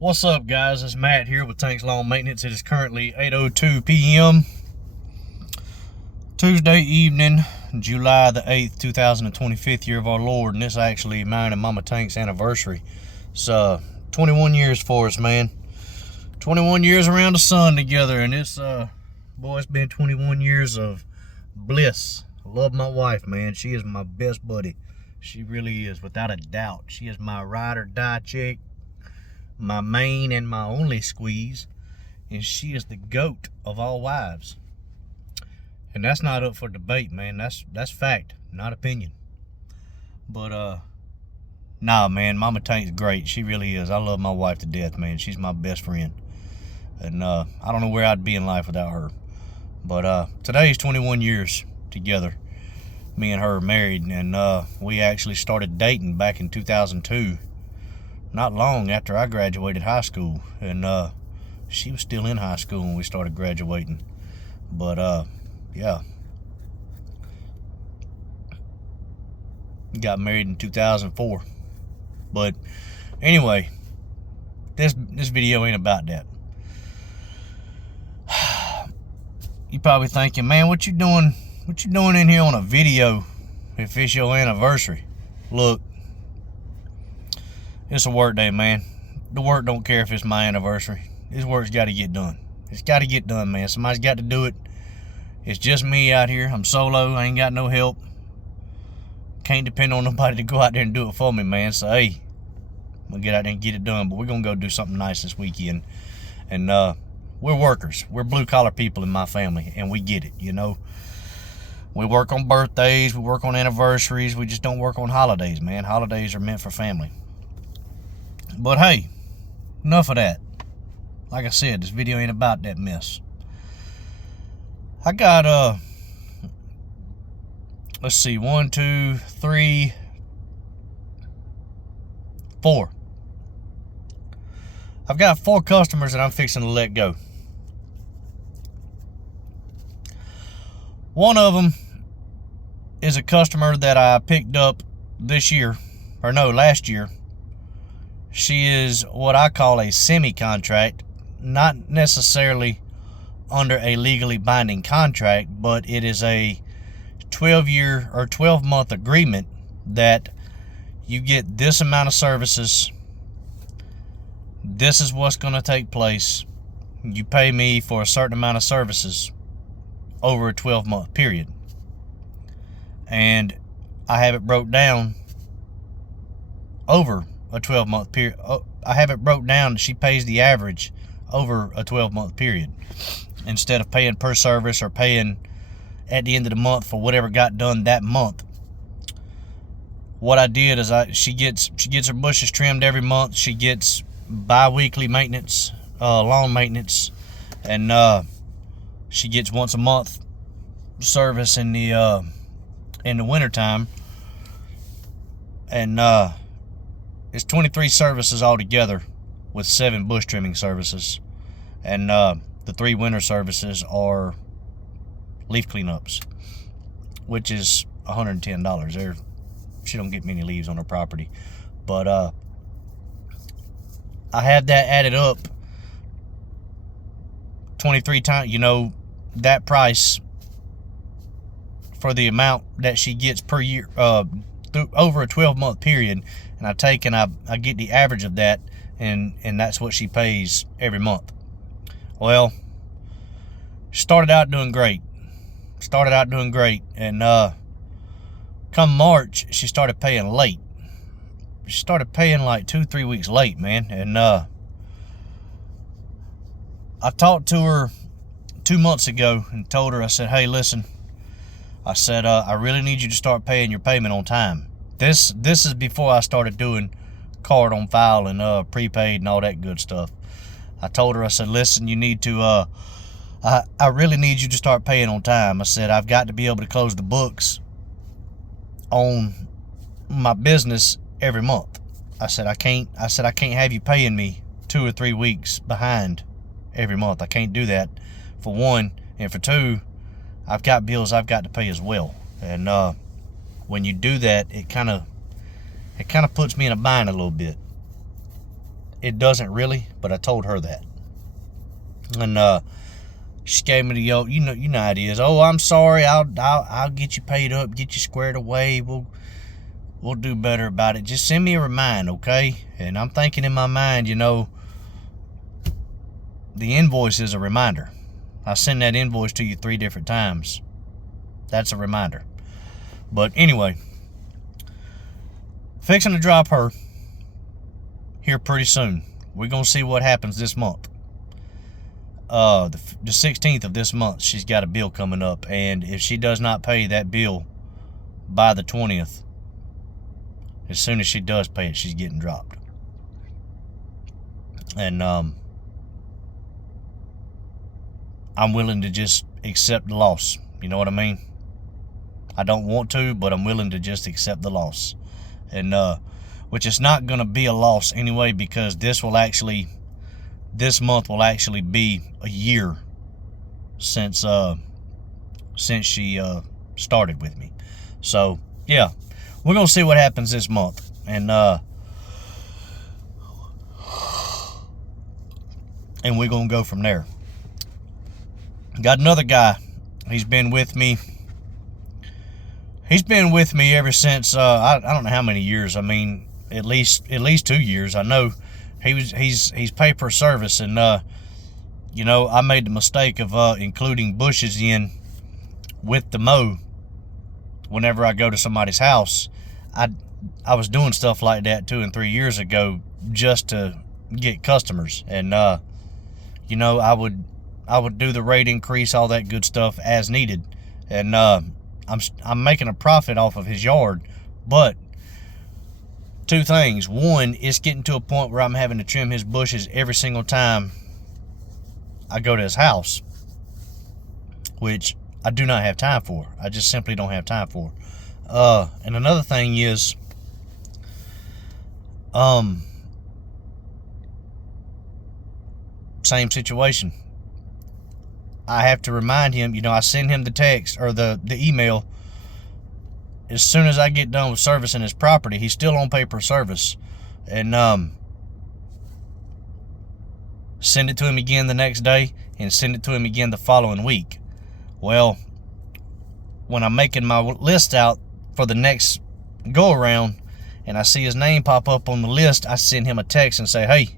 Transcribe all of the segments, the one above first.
What's up, guys? It's Matt here with Tanks Lawn Maintenance. It is currently 8:02 p.m. Tuesday evening, July the 8th, 2025th year of our Lord, and this is actually mine and Mama Tank's anniversary. It's 21 years for us, man. 21 years around the sun together, and it's been 21 years of bliss. I love my wife, man. She is my best buddy. She really is, without a doubt. She is my ride or die chick, my main and my only squeeze, and she is the GOAT of all wives. And that's not up for debate, man. That's fact, not opinion. But nah, man, Mama Tank's great. She really is. I love my wife to death, man. She's my best friend, and I don't know where I'd be in life without her. But today's 21 years together. Me and her are married, and we actually started dating back in 2002. Not long after I graduated high school, and she was still in high school when we started graduating. But yeah, got married in 2004. But anyway, this video ain't about that. You probably thinking, man, what you doing in here on a video if it's your anniversary? Look, it's a work day, man. The work don't care if it's my anniversary. This work's got to get done. It's got to get done, man. Somebody's got to do it. It's just me out here. I'm solo. I ain't got no help. Can't depend on nobody to go out there and do it for me, man. So, hey, we'll get out there and get it done. But we're going to go do something nice this weekend. And we're workers. We're blue-collar people in my family, and we get it, you know. We work on birthdays. We work on anniversaries. We just don't work on holidays, man. Holidays are meant for family. But hey, enough of that. Like I said, this video ain't about that mess. I got let's see, 1, 2, 3, 4. I've got 4 customers that I'm fixing to let go. One of them is a customer that I picked up last year. She is what I call a semi-contract, not necessarily under a legally binding contract, but it is a 12-year or 12-month agreement that you get this amount of services. This is what's going to take place. You pay me for a certain amount of services over a 12-month period. And I have it broke down over a 12-month period. I have it broke down. She pays the average over a 12-month period instead of paying per service or paying at the end of the month for whatever got done that month. What I did is she gets her bushes trimmed every month. She gets bi-weekly maintenance, lawn maintenance, and she gets once a month service in the wintertime. And it's 23 services altogether with 7 bush trimming services. And the 3 winter services are leaf cleanups, which is $110. She don't get many leaves on her property. But I have that added up 23 times, you know, that price for the amount that she gets per year over a 12-month period, and I get the average of that, and that's what she pays every month. Well, started out doing great, and come March she started paying late. She started paying like 2-3 weeks late, man. And I talked to her 2 months ago and told her, I said, hey, listen, I said, I really need you to start paying your payment on time. This is before I started doing card on file and prepaid and all that good stuff. I told her, I said, listen, you need to, I really need you to start paying on time. I said, I've got to be able to close the books on my business every month. I said, I can't have you paying me 2 or 3 weeks behind every month. I can't do that, for one, and for two, I've got bills I've got to pay as well. And when you do that, it kind of puts me in a bind a little bit. it doesn't really, but I told her that. And she gave me the old, you know how it is. Oh, I'm sorry. I'll get you paid up, get you squared away. We'll do better about it. Just send me a reminder, okay? And I'm thinking in my mind, the invoice is a reminder. I send that invoice to you 3 different times. That's a reminder. But anyway, fixing to drop her here pretty soon. We're going to see what happens this month. The 16th of this month, she's got a bill coming up. And if she does not pay that bill by the 20th, as soon as she does pay it, she's getting dropped. And I'm willing to just accept the loss. You know what I mean? I don't want to, but I'm willing to just accept the loss. And which is not going to be a loss anyway, because this month will actually be a year since she started with me. So yeah, we're gonna see what happens this month, and we're gonna go from there. Got another guy. He's been with me ever since I don't know how many years. I mean, at least 2 years. I know he's pay per service, and I made the mistake of including bushes in with the mow. Whenever I go to somebody's house, I was doing stuff like that 2 and 3 years ago just to get customers, and I would do the rate increase, all that good stuff as needed, and I'm making a profit off of his yard. But 2 things: one, it's getting to a point where I'm having to trim his bushes every single time I go to his house, which I do not have time for. I just simply don't have time for. And another thing is, same situation. I have to remind him, I send him the text or the email as soon as I get done with servicing his property. He's still on pay per service, and send it to him again the next day, and send it to him again the following week. Well, when I'm making my list out for the next go around and I see his name pop up on the list, I send him a text and say, hey,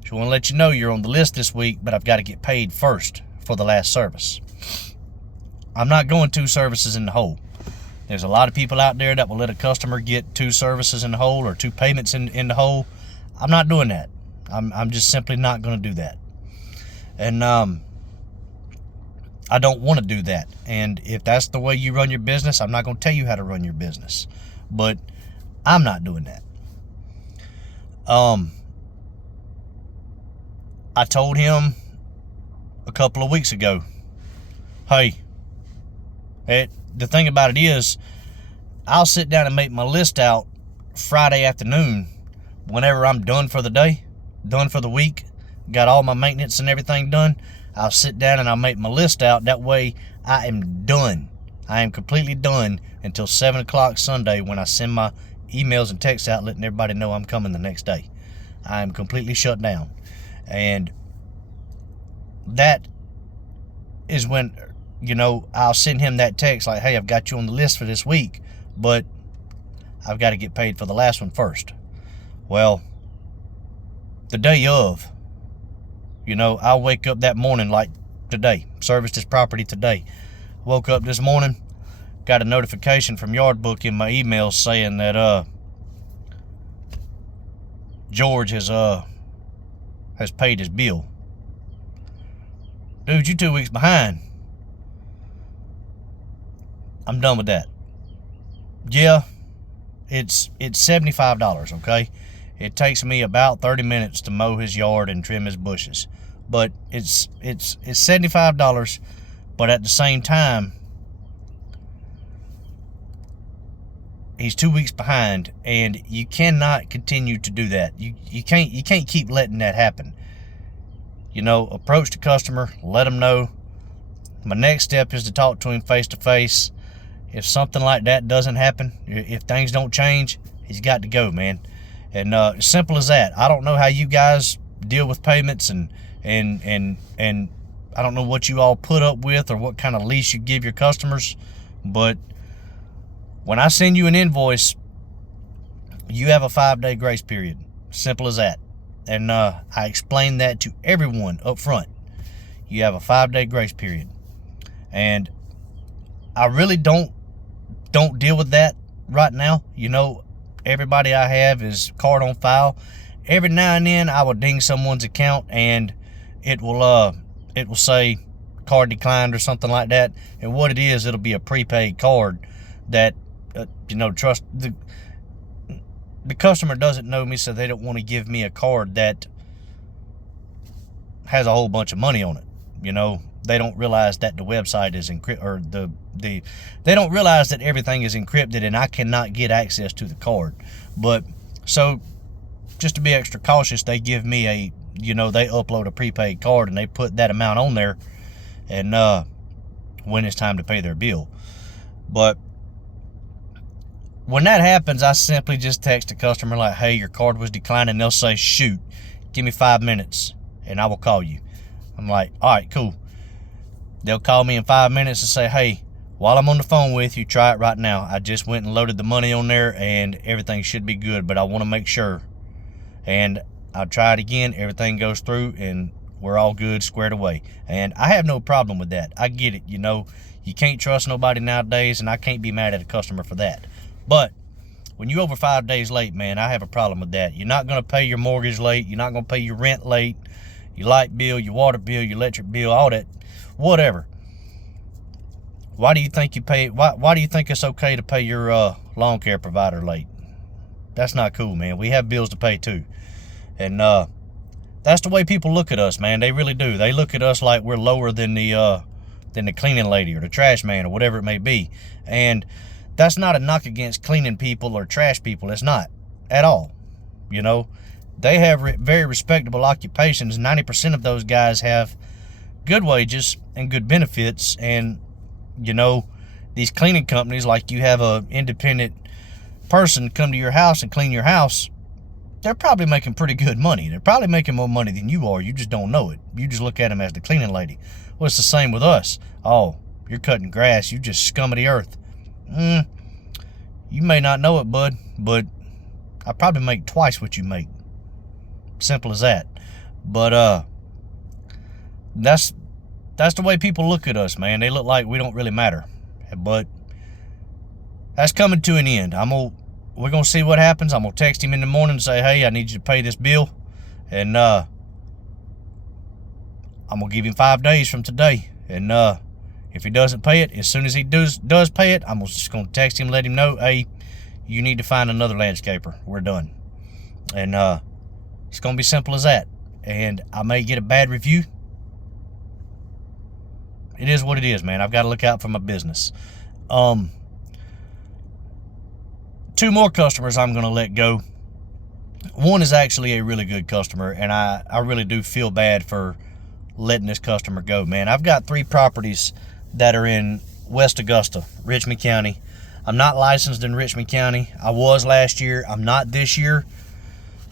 just want to let you know you're on the list this week, but I've got to get paid first for the last service. I'm not going 2 services in the hole. There's a lot of people out there that will let a customer get 2 services in the hole or 2 payments in the hole. I'm not doing that. I'm just simply not going to do that. And I don't want to do that. And if that's the way you run your business, I'm not going to tell you how to run your business. But I'm not doing that. I told him a couple of weeks ago, hey, the thing about it is, I'll sit down and make my list out Friday afternoon whenever I'm done for the day, done for the week, got all my maintenance and everything done. I'll sit down and I'll make my list out. That way I am done. I am completely done until 7 o'clock Sunday, when I send my emails and texts out letting everybody know I'm coming the next day. I am completely shut down. And that is when, I'll send him that text like, hey, I've got you on the list for this week, but I've got to get paid for the last one first. Well, the day of, I'll wake up that morning like today, serviced his property today. Woke up this morning, got a notification from Yardbook in my email saying that George has paid his bill. Dude, you 2 weeks behind. I'm done with that. Yeah, it's $75, okay? It takes me about 30 minutes to mow his yard and trim his bushes. But it's $75, but at the same time, he's 2 weeks behind, and you cannot continue to do that. You can't keep letting that happen. Approach the customer, let him know. My next step is to talk to him face to face. If something like that doesn't happen, if things don't change, he's got to go, man. And simple as that. I don't know how you guys deal with payments, and I don't know what you all put up with or what kind of lease you give your customers, but when I send you an invoice, you have a 5-day grace period. Simple as that. And I explain that to everyone up front. You have a 5-day grace period. And I really don't deal with that right now. You know, everybody I have is card on file. Every now and then I will ding someone's account and it will say card declined or something like that. And what it is, it'll be a prepaid card that trust the customer doesn't know me, so they don't want to give me a card that has a whole bunch of money on it. You know, they don't realize that the website is encrypted, or they don't realize that everything is encrypted and I cannot get access to the card. But so just to be extra cautious, they give me they upload a prepaid card and they put that amount on there, and when it's time to pay their bill. But when that happens, I simply just text the customer like, hey, your card was declined, and they'll say, shoot, give me 5 minutes and I will call you. I'm like, all right, cool. They'll call me in 5 minutes and say, hey, while I'm on the phone with you, try it right now. I just went and loaded the money on there and everything should be good, but I want to make sure. And I'll try it again. Everything goes through and we're all good, squared away. And I have no problem with that. I get it. You know, you can't trust nobody nowadays, and I can't be mad at a customer for that. But when you're over 5 days late, man, I have a problem with that. You're not going to pay your mortgage late. You're not going to pay your rent late, your light bill, your water bill, your electric bill, all that, whatever. Why do you think why do you think it's okay to pay your lawn care provider late? That's not cool, man. We have bills to pay too. And that's the way people look at us, man. They really do. They look at us like we're lower than the cleaning lady or the trash man or whatever it may be. And that's not a knock against cleaning people or trash people. It's not at all. You know, they have very respectable occupations. 90% of those guys have good wages and good benefits. And, you know, these cleaning companies, like you have a independent person come to your house and clean your house, they're probably making pretty good money. They're probably making more money than you are. You just don't know it. You just look at them as the cleaning lady. Well, it's the same with us. Oh, you're cutting grass. You just scum of the earth. You may not know it, bud, but I probably make twice what you make. Simple as that. But that's the way people look at us, man. They look like we don't really matter. But that's coming to an end. We're gonna see what happens. I'm gonna text him in the morning and say, hey, I need you to pay this bill, and I'm gonna give him 5 days from today. And if he doesn't pay it, as soon as he does pay it, I'm just gonna text him, let him know, hey, you need to find another landscaper. We're done. And it's gonna be simple as that. And I may get a bad review. It is what it is, man. I've got to look out for my business. 2 more customers I'm going to let go. One is actually a really good customer, and I really do feel bad for letting this customer go, man. I've got 3 properties that are in West Augusta, Richmond County. I'm not licensed in Richmond County. I was last year. I'm not this year.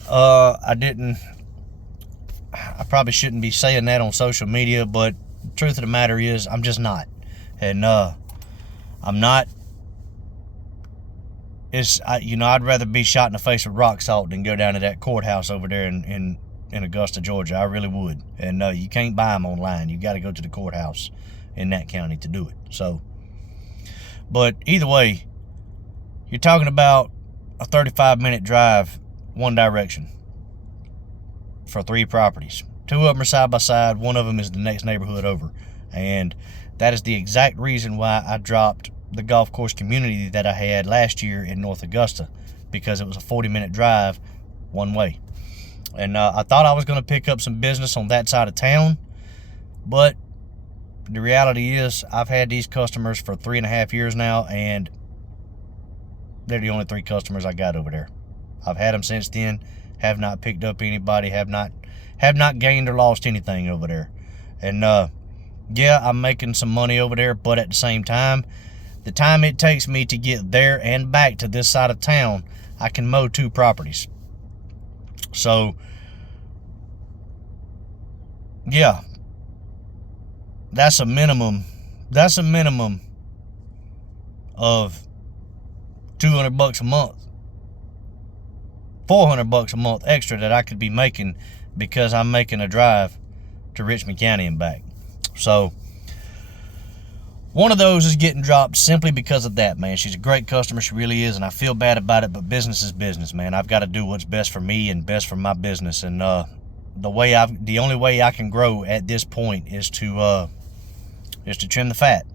I probably shouldn't be saying that on social media, but the truth of the matter is I'm just not. And I'm not. I'd rather be shot in the face with rock salt than go down to that courthouse over there in Augusta, Georgia. I really would. And you can't buy them online. You got to go to the courthouse in that county to do it. So, but either way, you're talking about a 35-minute drive one direction for 3 properties. 2 of them are side by side. 1 of them is the next neighborhood over. And that is the exact reason why I dropped the golf course community that I had last year in North Augusta, because it was a 40-minute drive one way. And I thought I was going to pick up some business on that side of town, but the reality is I've had these customers for 3.5 years now, and they're the only 3 customers I got over there. I've had them since then, have not picked up anybody, have not gained or lost anything over there. And yeah, I'm making some money over there, but at the same time, the time it takes me to get there and back to this side of town, I can mow 2 properties. So, yeah, that's a minimum. That's a minimum of $200 a month, $400 a month extra that I could be making because I'm making a drive to Richmond County and back. So one of those is getting dropped simply because of that, man. She's a great customer, she really is, and I feel bad about it, but business is business, man. I've got to do what's best for me and best for my business, and the only way I can grow at this point is to trim the fat,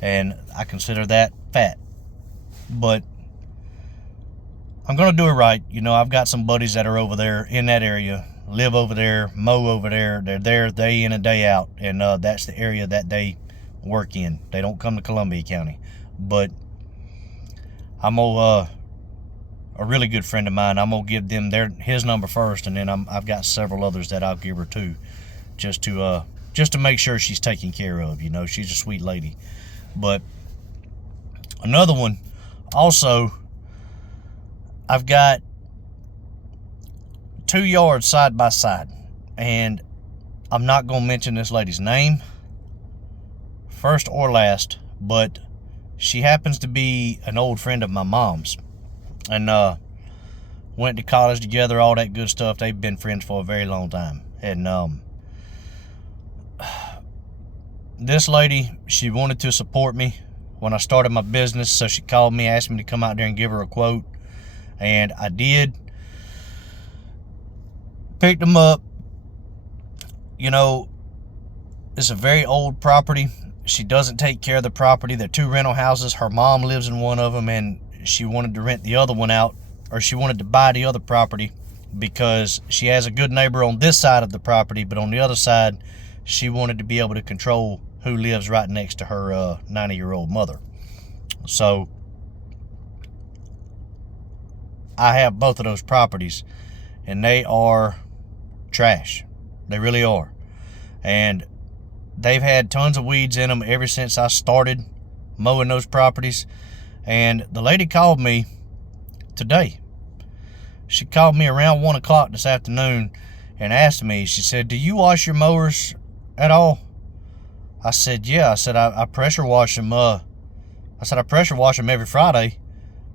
and I consider that fat. But I'm gonna do it right. You know, I've got some buddies that are over there in that area, live over there, mow over there. They're there day in and day out, and that's the area that they work in. They don't come to Columbia County. But I'm gonna a really good friend of mine, I'm gonna give them his number first, and then I've got several others that I'll give her too, just to make sure she's taken care of. You know, she's a sweet lady. But another one, also, I've got 2 yards side by side, and I'm not gonna mention this lady's name, first or last, but she happens to be an old friend of my mom's, and went to college together, all that good stuff. They've been friends for a very long time. And this lady, she wanted to support me when I started my business, so she called me, asked me to come out there and give her a quote, and I did. Picked them up. You know, it's a very old property. She doesn't take care of the property. They're 2 rental houses. Her mom lives in one of them, and she wanted to rent the other one out, or she wanted to buy the other property because she has a good neighbor on this side of the property, but on the other side, she wanted to be able to control who lives right next to her 90-year-old mother. So I have both of those properties, and they are trash. They really are. And they've had tons of weeds in them ever since I started mowing those properties. And the lady called me today. She called me around 1 o'clock this afternoon and asked me, she said, "Do you wash your mowers at all?" I said, "Yeah." I said, I pressure wash them. I pressure wash them every Friday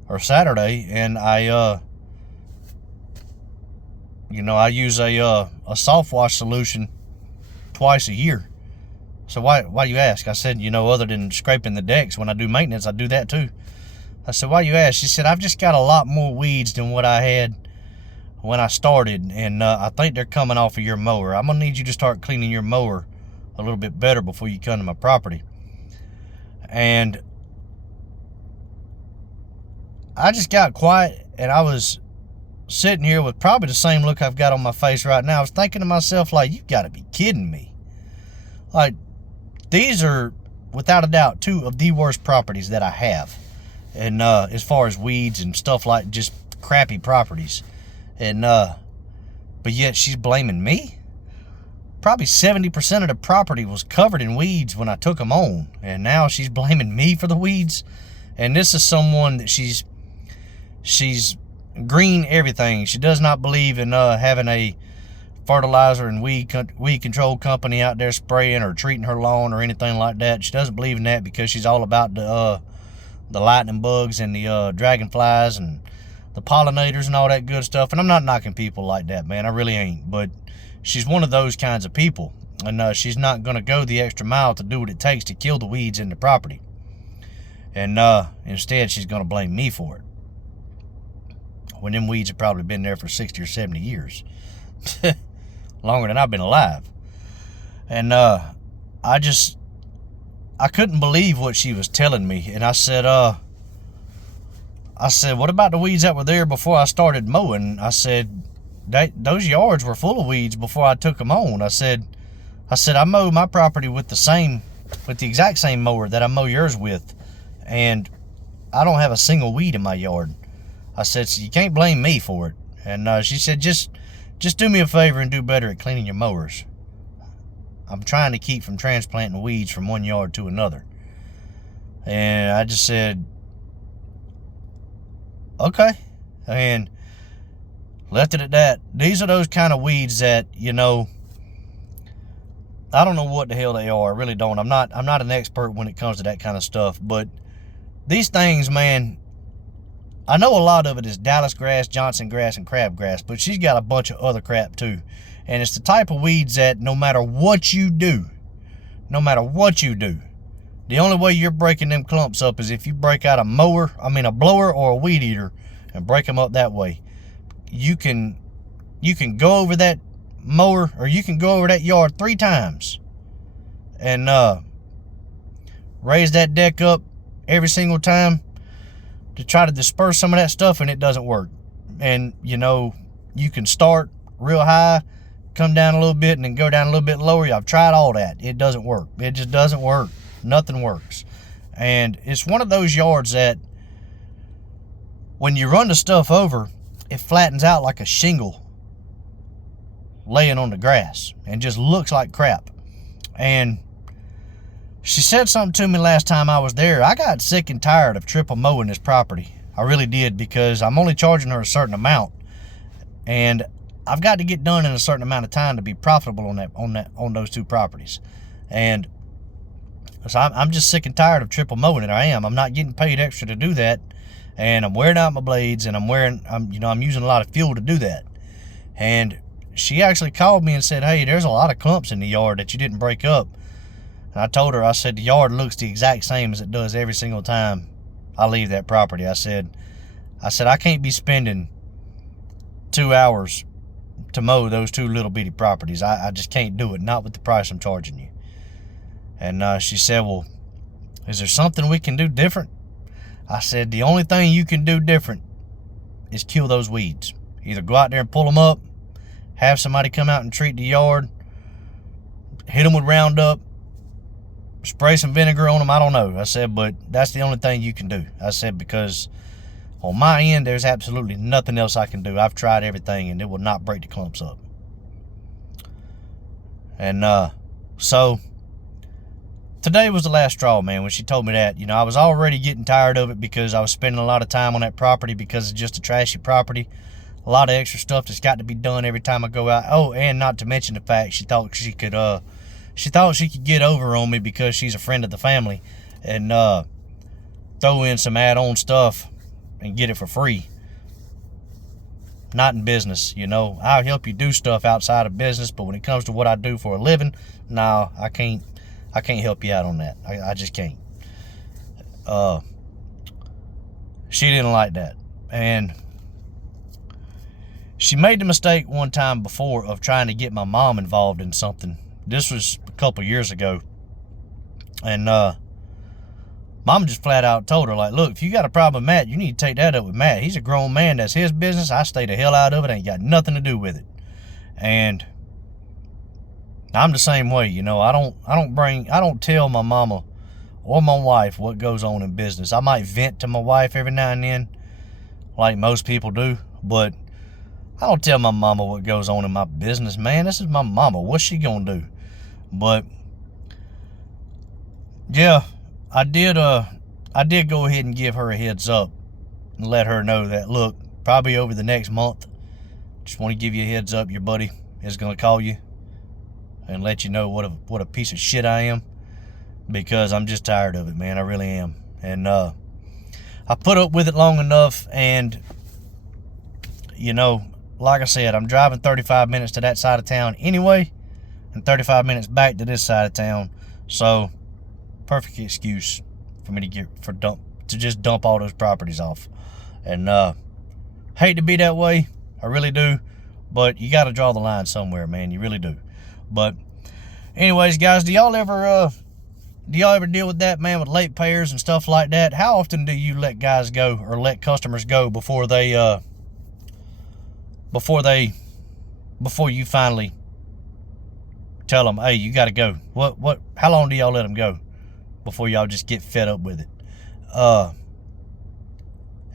or Saturday, and I use a soft wash solution twice a year. So why you ask? I said, other than scraping the decks when I do maintenance, I do that too. I said, "Why you ask?" She said, "I've just got a lot more weeds than what I had when I started, and I think they're coming off of your mower. I'm gonna need you to start cleaning your mower a little bit better before you come to my property." And I just got quiet, and I was sitting here with probably the same look I've got on my face right now. I was thinking to myself, like, you've got to be kidding me. Like, these are, without a doubt, 2 of the worst properties that I have. And as far as weeds and stuff, like just crappy properties. And but yet she's blaming me. Probably 70% of the property was covered in weeds when I took them on, and now she's blaming me for the weeds. And this is someone that she's green everything. She does not believe in having a fertilizer and weed control company out there spraying or treating her lawn or anything like that. She doesn't believe in that because she's all about the lightning bugs and the dragonflies and the pollinators and all that good stuff. And I'm not knocking people like that, man. I really ain't. But she's one of those kinds of people, and she's not going to go the extra mile to do what it takes to kill the weeds in the property. And instead, she's going to blame me for it, when them weeds have probably been there for 60 or 70 years. Longer than I've been alive. And I couldn't believe what she was telling me. And I said, "What about the weeds that were there before I started mowing?" I said, "Those yards were full of weeds before I took them on." I said, "I mow my property with the exact same mower that I mow yours with, and I don't have a single weed in my yard." I said, "So you can't blame me for it." And she said, just do me a favor and do better at cleaning your mowers. I'm trying to keep from transplanting weeds from one yard to another." And I just said, "Okay." And Left it at that. These are those kind of weeds that, you know, I don't know what the hell they are. I really don't. I'm not an expert when it comes to that kind of stuff. But these things, man, I know a lot of it is Dallas grass, Johnson grass, and crabgrass, but she's got a bunch of other crap too. And it's the type of weeds that no matter what you do, the only way you're breaking them clumps up is if you break out a blower or a weed eater and break them up that way. You can go over that mower, or you can go over that yard 3 times and raise that deck up every single time to try to disperse some of that stuff, and it doesn't work. And you know, you can start real high, come down a little bit, and then go down a little bit lower. I've tried all that. It doesn't work. It just doesn't work. Nothing works. And it's one of those yards that when you run the stuff over, it flattens out like a shingle laying on the grass and just looks like crap. And she said something to me last time I was there. I got sick and tired of triple mowing this property. I really did, because I'm only charging her a certain amount, and I've got to get done in a certain amount of time to be profitable on those 2 properties. And so I'm just sick and tired of triple mowing it. I'm not getting paid extra to do that, and I'm wearing out my blades, and I'm using a lot of fuel to do that. And she actually called me and said, hey, there's a lot of clumps in the yard that you didn't break up. And I told her, I said, the yard looks the exact same as it does every single time I leave that property. I said, I can't be spending 2 hours to mow those 2 little bitty properties. I just can't do it, not with the price I'm charging you. And she said, well, is there something we can do different? I said, the only thing you can do different is kill those weeds. Either go out there and pull them up, have somebody come out and treat the yard, hit them with Roundup, spray some vinegar on them. I don't know. I said, but that's the only thing you can do. I said, because on my end, there's absolutely nothing else I can do. I've tried everything, and it will not break the clumps up. And so today was the last straw, man, when she told me that. You know, I was already getting tired of it because I was spending a lot of time on that property because it's just a trashy property. A lot of extra stuff that's got to be done every time I go out. Oh, and not to mention the fact she thought she could get over on me because she's a friend of the family and throw in some add-on stuff and get it for free. Not in business, you know. I'll help you do stuff outside of business, but when it comes to what I do for a living, no, I can't help you out on that. I just can't. She didn't like that. And she made the mistake one time before of trying to get my mom involved in something. This was a couple years ago. And Mom just flat out told her, like, look, if you got a problem with Matt, you need to take that up with Matt. He's a grown man. That's his business. I stay the hell out of it. Ain't got nothing to do with it. And I'm the same way, you know. I don't tell my mama or my wife what goes on in business. I might vent to my wife every now and then, like most people do, but I don't tell my mama what goes on in my business, man. This is my mama. What's she gonna do? But yeah, I did go ahead and give her a heads up and let her know that, look, probably over the next month, just want to give you a heads up, your buddy is gonna call you and let you know what a piece of shit I am, because I'm just tired of it, man. I really am. And I put up with it long enough, and you know, like I said, I'm driving 35 minutes to that side of town anyway, and 35 minutes back to this side of town. So, perfect excuse for me to just dump all those properties off. And hate to be that way, I really do, but you got to draw the line somewhere, man. You really do. But anyways, guys, do y'all ever deal with that, man, with late payers and stuff like that? How often do you let guys go or let customers go before you finally tell them, hey, you got to go? How long do y'all let them go before y'all just get fed up with it?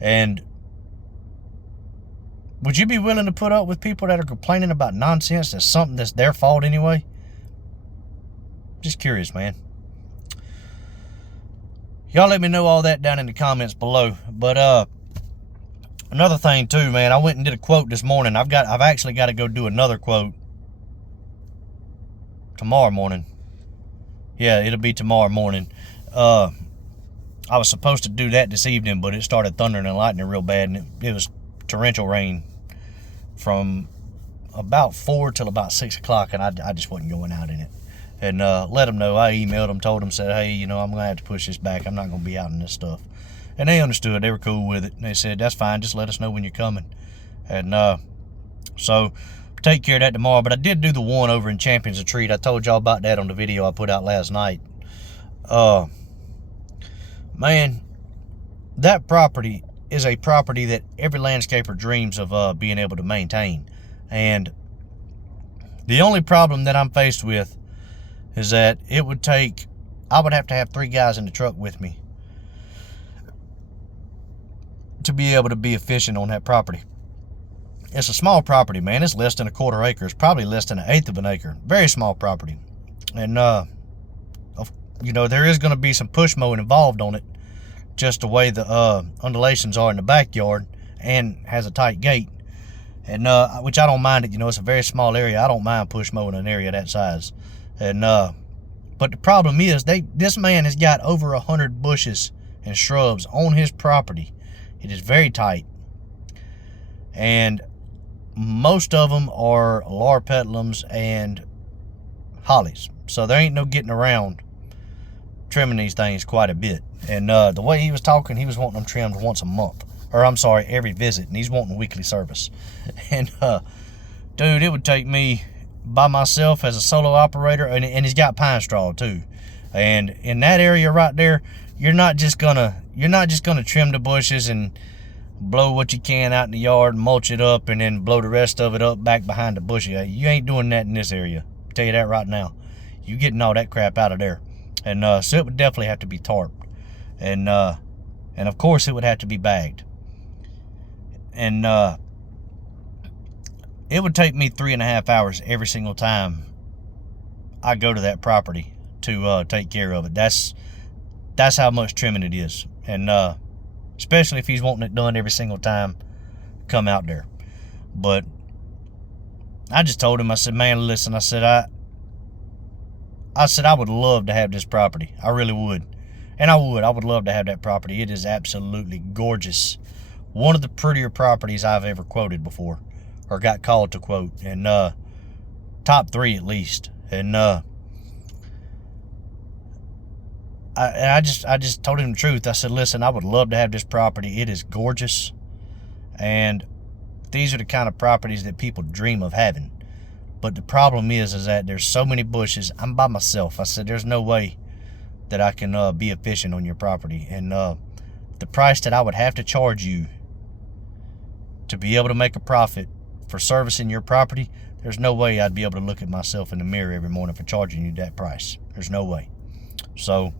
And would you be willing to put up with people that are complaining about nonsense that's something that's their fault anyway? Just curious, man. Y'all let me know all that down in the comments below. But Another thing too, man, I went and did a quote this morning. I've actually got to go do another quote tomorrow morning. Yeah, it'll be tomorrow morning. I was supposed to do that this evening, but it started thundering and lightning real bad, and it was torrential rain from about 4 till about 6 o'clock, and I just wasn't going out in it. And let them know. I emailed them, told them, said, hey, I'm going to have to push this back. I'm not going to be out in this stuff. And they understood. They were cool with it. And they said, that's fine. Just let us know when you're coming. And so take care of that tomorrow. But I did do the one over in Champions Retreat. I told y'all about that on the video I put out last night. Man, that property is a property that every landscaper dreams of being able to maintain. And the only problem that I'm faced with is that I would have to have 3 guys in the truck with me to be able to be efficient on that property. It's a small property, man. It's less than a quarter acre. It's probably less than 1/8 of an acre. Very small property. And, there is going to be some push mowing involved on it, just the way the undulations are in the backyard, and has a tight gate. And which I don't mind it. It's a very small area. I don't mind push mowing an area that size. And but the problem is, this man has got over 100 bushes and shrubs on his property. It is very tight, and most of them are larpetalums and hollies. So there ain't no getting around trimming these things quite a bit. And the way he was talking, he was wanting them trimmed once a month, or I'm sorry, every visit, and he's wanting weekly service. And dude, it would take me by myself as a solo operator, and he's got pine straw too. And in that area right there, you're not just gonna trim the bushes and blow what you can out in the yard and mulch it up, and then blow the rest of it up back behind the bush. You ain't doing that in this area. I'll tell you that right now. You getting all that crap out of there. And so it would definitely have to be tarped, and of course it would have to be bagged. And it would take me 3.5 hours every single time I go to that property to take care of it. That's how much trimming it is. And especially if he's wanting it done every single time come out there. But I just told him, I said, man, listen, I said I would love to have this property. I really would. And I would love to have that property. It is absolutely gorgeous. One of the prettier properties I've ever quoted before, or got called to quote, and top 3 at least. And I just told him the truth. I said, listen, I would love to have this property. It is gorgeous, and these are the kind of properties that people dream of having. But the problem is that there's so many bushes. I'm by myself. I said, there's no way that I can be efficient on your property. And the price that I would have to charge you to be able to make a profit for servicing your property, there's no way I'd be able to look at myself in the mirror every morning for charging you that price. There's no way. So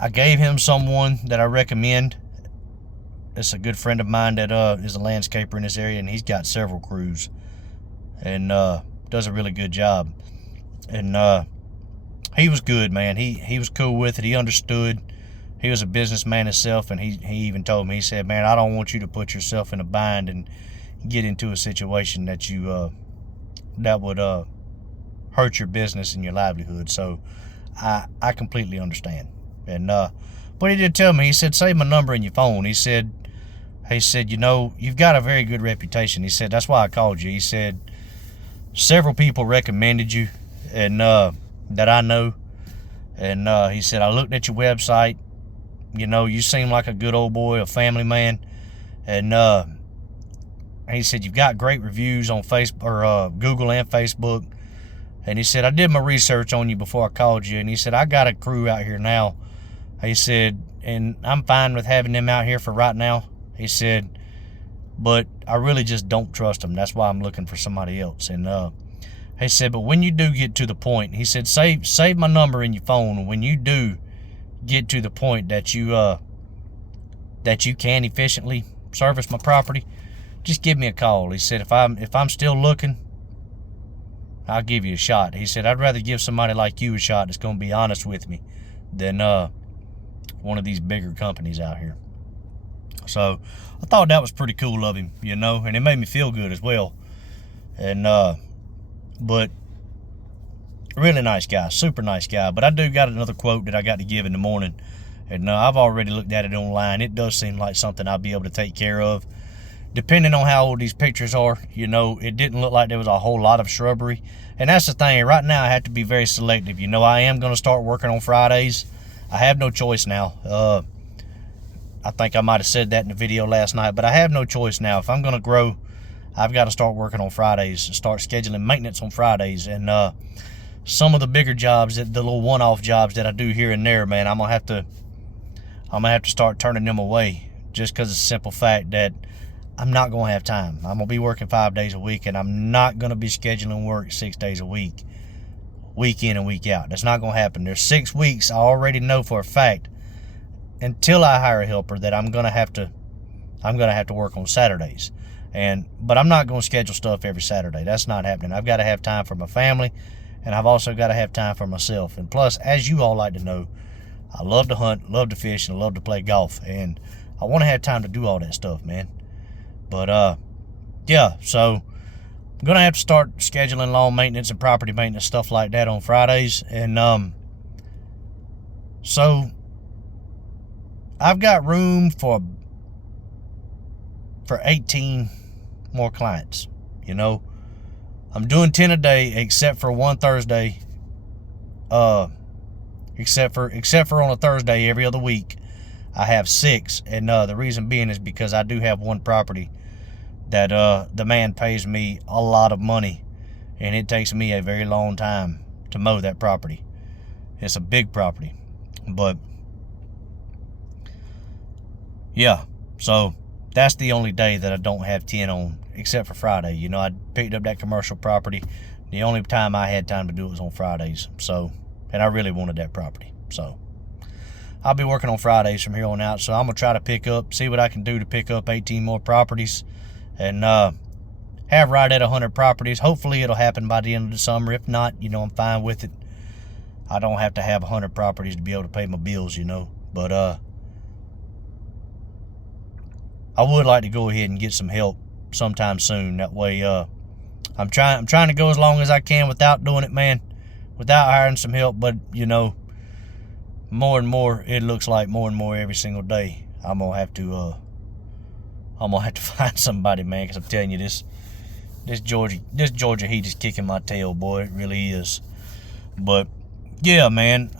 I gave him someone that I recommend. It's a good friend of mine that is a landscaper in this area, and he's got several crews, and does a really good job. And he was good, man. He was cool with it. He understood. He was a businessman himself, and he even told me, he said, man, I don't want you to put yourself in a bind and get into a situation that that would hurt your business and your livelihood. So I completely understand. And but he did tell me, he said, save my number in your phone. He said, you've got a very good reputation. He said, that's why I called you. He said, several people recommended you, and that I know. And he said, I looked at your website. You seem like a good old boy, a family man. And he said, you've got great reviews on Facebook or Google and Facebook. And he said, I did my research on you before I called you. And he said, I got a crew out here now. He said, and I'm fine with having them out here for right now. He said, but I really just don't trust them. That's why I'm looking for somebody else. And he said, but when you do get to the point, he said, save my number in your phone. When you do get to the point that you can efficiently service my property, just give me a call. He said, if I'm still looking, I'll give you a shot. He said, I'd rather give somebody like you a shot that's going to be honest with me than one of these bigger companies out here. So I thought that was pretty cool of him, you know, and it made me feel good as well. And but really nice guy, super nice guy. But I do got another quote that I got to give in the morning, and I've already looked at it online. It does seem like something I'll be able to take care of, depending on how old these pictures are. You know, it didn't look like there was a whole lot of shrubbery, and that's the thing. Right now, I have to be very selective. You know, I am going to start working on Fridays. I have no choice now. I think I might have said that in the video last night, but I have no choice now. If I'm going to grow, I've got to start working on Fridays and start scheduling maintenance on Fridays. And some of the bigger jobs, the little one-off jobs that I do here and there, man, I'm gonna have to start turning them away, just because of the simple fact that I'm not gonna have time. I'm gonna be working 5 days a week, and I'm not gonna be scheduling work 6 days a week, week in and week out. That's not gonna happen. There's 6 weeks I already know for a fact, until I hire a helper, that I'm gonna have to work on Saturdays. But I'm not gonna schedule stuff every Saturday. That's not happening. I've got to have time for my family, and I've also got to have time for myself. And plus, as you all like to know, I love to hunt, love to fish, and love to play golf. And I want to have time to do all that stuff, man. But, yeah, so I'm going to have to start scheduling lawn maintenance and property maintenance, stuff like that on Fridays. And, so I've got room for 18 more clients, you know. I'm doing 10 a day, except for one Thursday. Except for on a Thursday every other week, I have 6. And the reason being is because I do have one property that the man pays me a lot of money, and it takes me a very long time to mow that property. It's a big property, but yeah. So that's the only day that I don't have 10 on, except for Friday. You know, I picked up that commercial property. The only time I had time to do it was on Fridays. So, and I really wanted that property. So I'll be working on Fridays from here on out. So I'm going to try to see what I can do to pick up 18 more properties, and have right at 100 properties. Hopefully it'll happen by the end of the summer. If not, you know, I'm fine with it. I don't have to have 100 properties to be able to pay my bills, you know. But I would like to go ahead and get some help sometime soon. That way, I'm trying to go as long as I can without doing it, man, without hiring some help. But you know, more and more, it looks like more and more every single day, I'm gonna have to find somebody, man. Because I'm telling you, this Georgia heat is kicking my tail, boy. It really is. But yeah, man.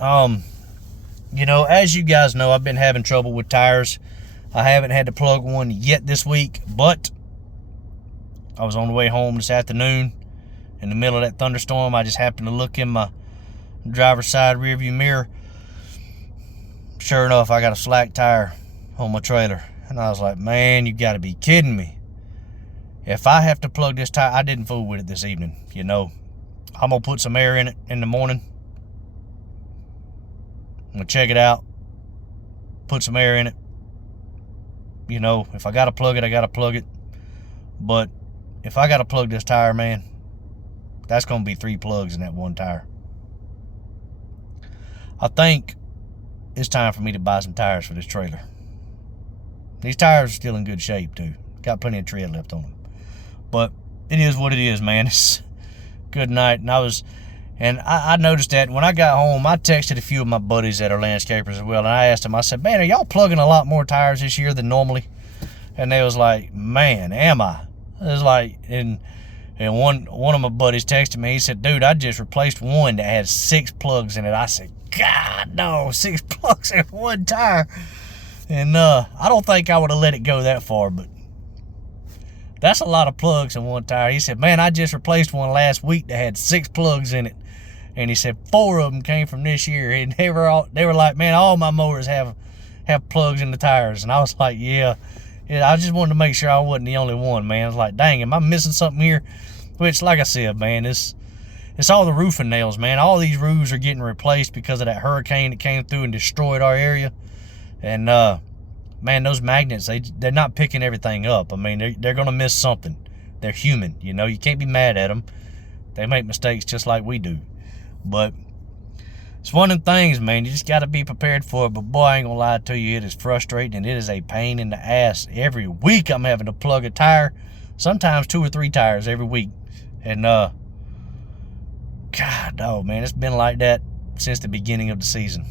You know, as you guys know, I've been having trouble with tires. I haven't had to plug one yet this week, but I was on the way home this afternoon in the middle of that thunderstorm. I just happened to look in my driver's side rearview mirror. Sure enough, I got a slack tire on my trailer. And I was like, man, you got to be kidding me. If I have to plug this tire, I didn't fool with it this evening, you know. I'm going to put some air in it in the morning. I'm going to check it out, put some air in it. You know, if I got to plug it, I got to plug it. But if I got to plug this tire, man, that's going to be 3 plugs in that one tire. I think it's time for me to buy some tires for this trailer. These tires are still in good shape, too. Got plenty of tread left on them. But it is what it is, man. It's good night. And I noticed that when I got home, I texted a few of my buddies that are landscapers as well, and I asked them, I said, man, are y'all plugging a lot more tires this year than normally? And they was like, man, am I? It was like, and one of my buddies texted me, he said, dude, I just replaced one that had 6 plugs in it. I said, God, no, 6 plugs in one tire. And I don't think I would have let it go that far, but that's a lot of plugs in one tire. He said, man, I just replaced one last week that had 6 plugs in it. And he said 4 of them came from this year. And they were like, man, all my mowers have plugs in the tires. And I was like, yeah, I just wanted to make sure I wasn't the only one, man. I was like, dang, am I missing something here? Which, like I said, man, it's all the roofing nails, man. All these roofs are getting replaced because of that hurricane that came through and destroyed our area. And, man, those magnets, they're not picking everything up. I mean, they're going to miss something. They're human, you know. You can't be mad at them. They make mistakes just like we do. But It's one of them things, man. You just got to be prepared for it. But boy, I ain't gonna lie to you, it is frustrating and it is a pain in the ass. Every week I'm having to plug a tire, sometimes 2 or 3 tires every week. And God, oh man, it's been like that since the beginning of the season.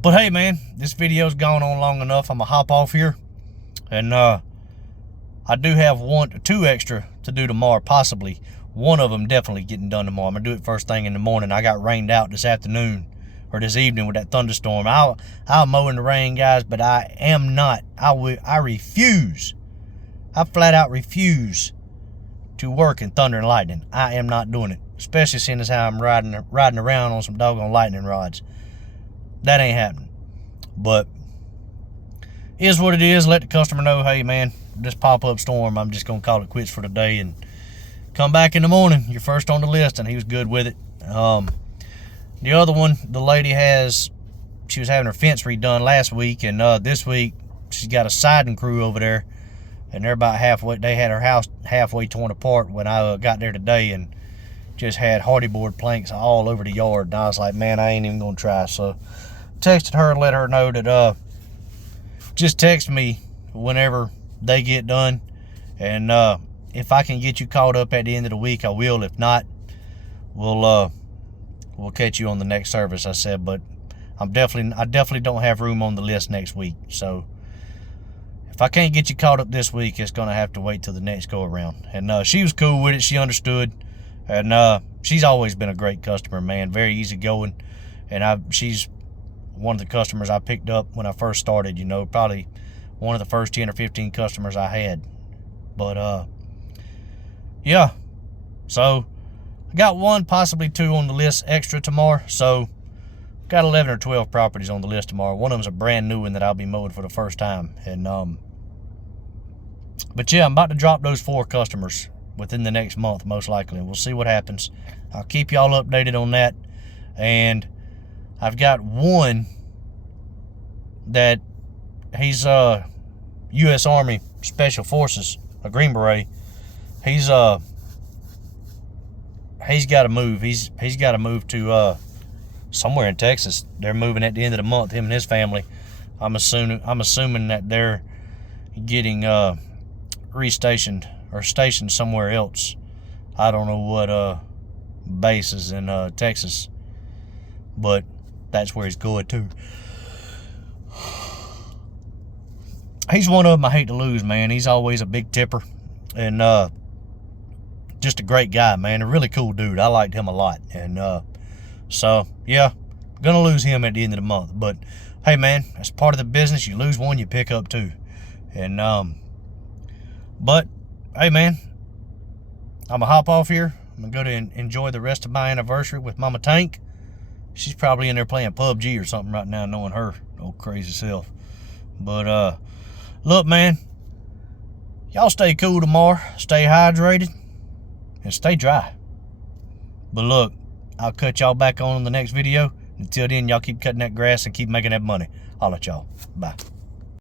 But hey, man, this video's gone on long enough. I'm gonna hop off here, and I do have 1 or 2 extra to do tomorrow, possibly. One of them definitely getting done tomorrow. I'm gonna do it first thing in the morning. I got rained out this afternoon or this evening with that thunderstorm. I'll mow in the rain, guys, but I am not. I refuse. I flat out refuse to work in thunder and lightning. I am not doing it, especially seeing as how I'm riding around on some doggone lightning rods. That ain't happening. But it is what it is. Let the customer know, hey man, this pop-up storm, I'm just gonna call it quits for the day and come back in the morning. You're first on the list, and he was good with it. The other one, the lady she was having her fence redone last week, and this week she's got a siding crew over there, and they're about halfway. They had her house halfway torn apart when I got there today, and just had hardy board planks all over the yard. And I was like, man, I ain't even gonna try. So texted her and let her know that just text me whenever they get done, and if I can get you caught up at the end of the week, I will. If not, we'll catch you on the next service, I said. But I definitely don't have room on the list next week. So if I can't get you caught up this week, it's gonna have to wait till the next go around. And she was cool with it. She understood, and she's always been a great customer, man. Very easygoing, and she's one of the customers I picked up when I first started. You know, probably one of the first 10 or 15 customers I had. But yeah, so I got 1, possibly 2 on the list extra tomorrow. So got 11 or 12 properties on the list tomorrow. One of them's a brand new one that I'll be mowing for the first time. And but yeah, I'm about to drop those 4 customers within the next month, most likely. We'll see what happens. I'll keep y'all updated on that. And I've got one that he's U.S. Army Special Forces, a Green Beret. He's got to move. He's got to move to somewhere in Texas. They're moving at the end of the month, him and his family. I'm assuming that they're getting restationed or stationed somewhere else. I don't know what base is in Texas, but that's where he's going to. He's one of them I hate to lose, man. He's always a big tipper, and just a great guy, man. A really cool dude. I liked him a lot. And so yeah, gonna lose him at the end of the month. But hey, man, that's part of the business. You lose one, you pick up 2. And but hey, man, I'm gonna hop off here. I'm gonna go to enjoy the rest of my anniversary with Mama Tank. She's probably in there playing PUBG or something right now, knowing her old crazy self. But look, man, y'all stay cool tomorrow, stay hydrated, and stay dry. But look, I'll cut y'all back on the next video. Until then, y'all keep cutting that grass and keep making that money. I'll let y'all. Bye.